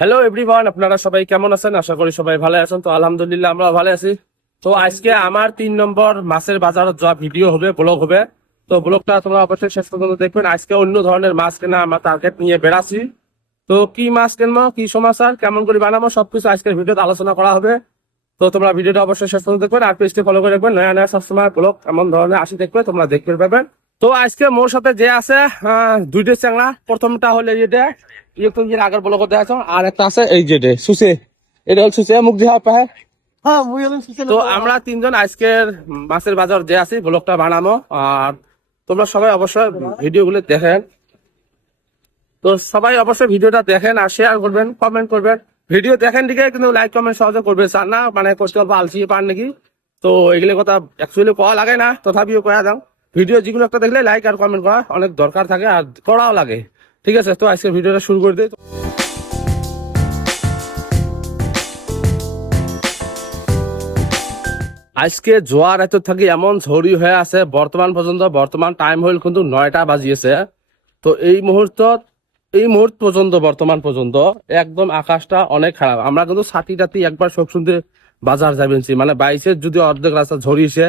Hello everyone, আপনারা সবাই কেমন আছেন? আশা করি সবাই ভালো আছেন। তো আলহামদুলিল্লাহ আমরা ভালো আছি। তো আজকে আমার 3 নম্বর মাছের বাজারত যাওয়া ভিডিও হবে, ব্লগ হবে। তো ব্লগটা তোমরা অবশ্যই শেষ পর্যন্ত দেখবেন। আজকে অন্য ধরনের মাছ কেনা আমরা টার্গেট নিয়ে বেড়াচ্ছি। তো কি মাছ কিনবো, কি সমাচার, কেমন করে বানাবো, সবকিছু আজকের ভিডিওতে আলোচনা করা হবে। তো তোমরা ভিডিওটা অবশ্যই শেষ পর্যন্ত দেখবেন আর পেজটি ফলো করে রাখবেন। নয়া নয়া সবসময় ব্লগ এমন ধরনের আসি দেখবে, তোমরা দেখতে পাবেন। তো আজকে মোর সাথে যে আছে দুইটা চ্যাংলা। প্রথমটা হলো এটা একটু আগের ব্লগ দেখাচ্ছ, আর একটা আছে এই যে সুসে, এটা হল সুসে মুখ দিয়ে পায়। তো আমরা তিনজন আজকের মাছের বাজার যে আছি ব্লগটা বানাবো। আর তোমরা সবাই অবশ্যই ভিডিওগুলো দেখেন। তো সবাই অবশ্যই ভিডিওটা দেখেন আর শেয়ার করবেন, কমেন্ট করবেন। ভিডিও দেখেন দিকে কিন্তু লাইক কমেন্ট সহজে করবে, চান না মানে করতে অল্প আলসি পান নাকি। তো এগুলো কথা অ্যাকচুয়ালি কওয়া লাগে না, তথাপিও কয়া দাও। ভিডিও যেগুলো একটা দেখলে লাইক আর কমেন্ট করা অনেক দরকার থাকে আর করাও লাগে। ঠিক আছে, তো আজকে ভিডিওটা শুরু করে দিই। আজকে জোয়ার এত থাকি এমন ঝড়ি হয়ে আছে বর্তমান পর্যন্ত। বর্তমান টাইম হইল কিন্তু 9টা বাজিয়েছে। তো এই মুহূর্ত পর্যন্ত বর্তমান পর্যন্ত একদম আকাশটা অনেক খারাপ। আমরা কিন্তু ছাতি টাতি একবার সব শুনতে বাজার যাবেনছি, মানে বাইশের যদি অর্ধেক রাস্তা ঝরিয়েছে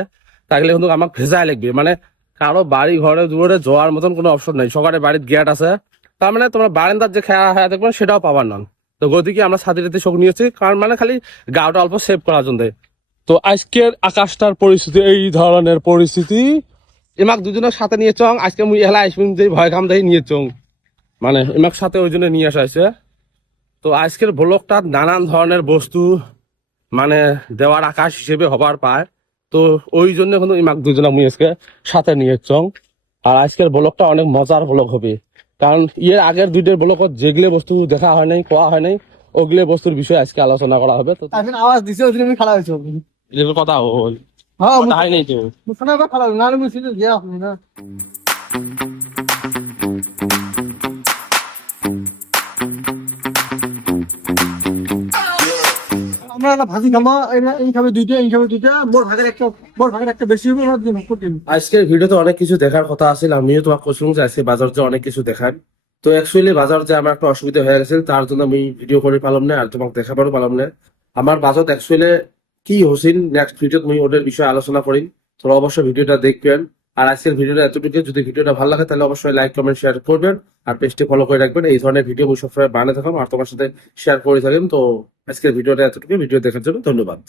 তাহলে কিন্তু আমাকে ভেজাই লাগবে। মানে কারো বাড়ি ঘরে দূরে যাওয়ার মতন কোনো অপশন নেই। সকালে বাড়ির গেট আছে, তার মানে তোমরা বারান্দার যে খেয়া হয়ে দেখবেন সেটাও পাবার না। তো গতিকে আমরা ছাতি টাতি সব নিয়েছি, কারণ মানে খালি গাওটা অল্প সেভ করার জন্য। তো আজকের আকাশটার পরিস্থিতি এই ধরনের পরিস্থিতি। এমাক দুজনের সাথে নিয়ে চং, আজকে মুই এলা আইসমিন যে ভয় কাম দেখি নিয়ে চং, মানে এমাক সাথে ওই জন্য নিয়ে আসা হয়েছে। তো আজকের ব্লগটা নানান ধরনের বস্তু মানে দেওয়ার আকাশ হিসেবে হবার পায়। তো ওই জন্য কিন্তু এমাক দুজনে মুই আজকে সাথে নিয়ে চং। আর আজকের ব্লগটা অনেক মজার ব্লগ হবে, কারণ এর আগের দুইটার ব্লগত যেগুলো বস্তু দেখা হয় নাই, কোয়া হয় নাই, ওগুলো বস্তুর বিষয়ে আজকে আলোচনা করা হবে। তো এখন আওয়াজ দিছে ওই জন্য আমি খারাপ হয়েছে এগুলো কথা হল হ্যাঁ কথা হয় নাই তো। মুসনা বা খারাপ না আমি সিরিয়াস যে আপনি না আমরা একটা ভাজি খামা এই খাবে দুইটা এই খাবে দুইটা মোর ভাগের একটা বেশি হবে ওরা দিন করতেন আজকের ভিডিওতে অনেক কিছু দেখার কথা আছে। আমিও তোমাকে কোশ্চেন যে আজকে বাজার যে অনেক কিছু দেখার। তো অ্যাকচুয়ালি বাজার যে আমার একটা অসুবিধা হয়ে গেছে, তার জন্য আমি ভিডিও করে পারলাম না আর তোমাকে দেখাবারও পারলাম না। আমার বাজার অ্যাকচুয়ালি কি হসিন, নেক্সট ভিডিও তুমি ওদের বিষয়ে আলোচনা করি। তোরা অবশ্যই ভিডিওটা দেখবেন। আর আজকের ভিডিওটা এতটুকু, যদি ভিডিওটা ভালো লাগে তাহলে অবশ্যই লাইক কমেন্ট শেয়ার করবেন আর পেজটি ফলো করে রাখবেন। এই ধরনের ভিডিও আমি সবসময় বানিয়ে থাকলাম আর তোমার সাথে শেয়ার করে থাকেন। তো আজকের ভিডিওটা এতটুকু, ভিডিও দেখার জন্য ধন্যবাদ।